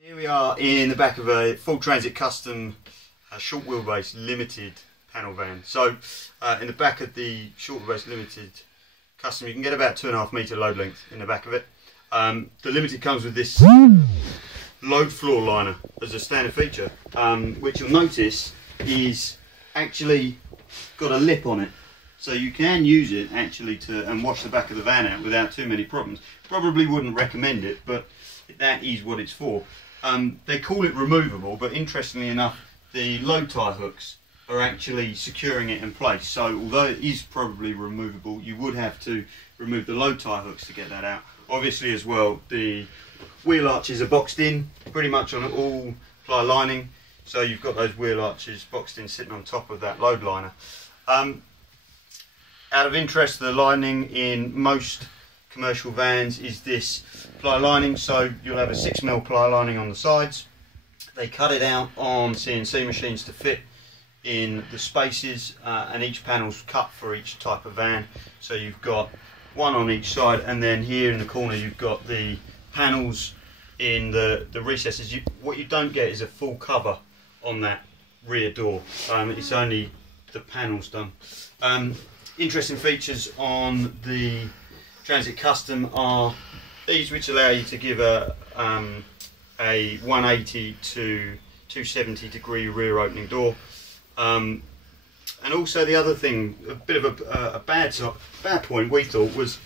Here we are in the back of a full transit custom short wheelbase limited panel van. So in the back of the short wheelbase limited custom you can get about 2.5 metre load length in the back of it. The limited comes with this load floor liner as a standard feature, which you'll notice is actually got a lip on it. So you can use it actually and wash the back of the van out without too many problems. Probably wouldn't recommend it, but that is what it's for. They call it removable, but interestingly enough, the load tie hooks are actually securing it in place. So although it is probably removable, you would have to remove the load tie hooks to get that out. Obviously as well, the wheel arches are boxed in pretty much on all ply lining. So you've got those wheel arches boxed in sitting on top of that load liner. Out of interest, the lining in most commercial vans is this ply lining, so you'll have a 6mm ply lining on the sides. They cut it out on CNC machines to fit in the spaces, and each panel's cut for each type of van. So you've got one on each side, and then here in the corner you've got the panels in the recesses. What you don't get is a full cover on that rear door. It's only the panels done. Interesting features on the Transit Custom are these, which allow you to give a 180 to 270 degree rear opening door, and also the other thing, a bit of a bad point we thought, was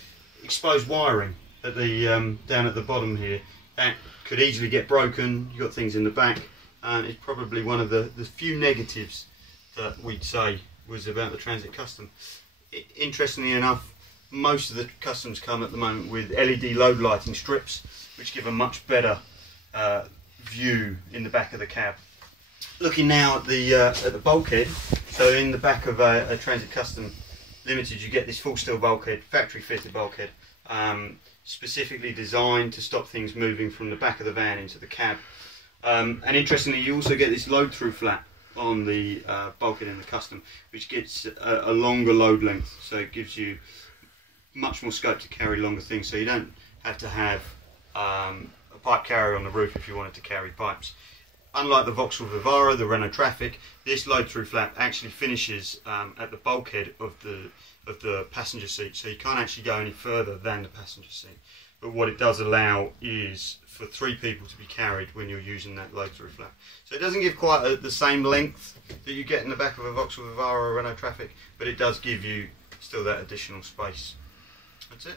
exposed wiring at the down at the bottom here. That could easily get broken. You've got things in the back, and it's probably one of the few negatives that we'd say was about the Transit Custom. Interestingly enough, most of the customs come at the moment with LED load lighting strips, which give a much better view in the back of the cab. Looking now at the bulkhead, so in the back of a Transit Custom Limited you get this full steel bulkhead, factory fitted bulkhead, specifically designed to stop things moving from the back of the van into the cab. And interestingly, you also get this load through flap on the bulkhead in the Custom, which gets a longer load length, so it gives you much more scope to carry longer things, so you don't have to have a pipe carrier on the roof if you wanted to carry pipes. Unlike the Vauxhall Vivaro, the Renault Traffic, this load through flap actually finishes at the bulkhead of the passenger seat, so you can't actually go any further than the passenger seat. But what it does allow is for 3 people to be carried when you're using that load through flap. So it doesn't give quite the same length that you get in the back of a Vauxhall Vivaro or Renault Traffic, but it does give you still that additional space. That's it.